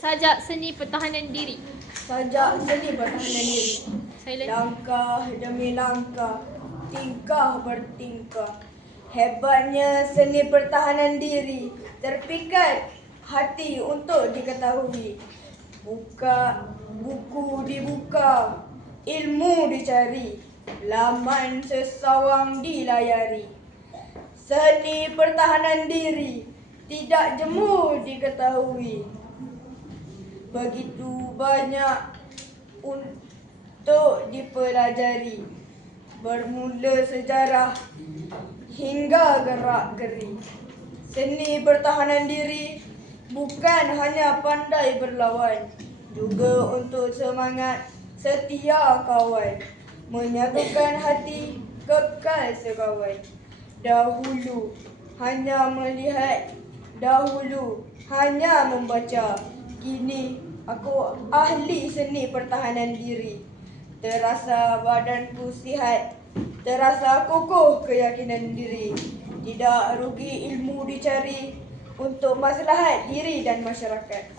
Sajak seni pertahanan diri. Sajak seni pertahanan diri. Silent. Langkah demi langkah, tingkah bertingkah. Hebatnya seni pertahanan diri, terpikat hati untuk diketahui. Buka buku dibuka, ilmu dicari, laman sesawang dilayari. Seni pertahanan diri tidak jemu diketahui. Begitu banyak untuk dipelajari, bermula sejarah hingga gerak-geri. Seni pertahanan diri bukan hanya pandai berlawan, juga untuk semangat setia kawan, menyatukan hati kekal sekawan. Dahulu hanya melihat, dahulu hanya membaca, kini aku ahli seni pertahanan diri. Terasa badanku sihat, terasa kokoh keyakinan diri. Tidak rugi ilmu dicari untuk maslahat diri dan masyarakat.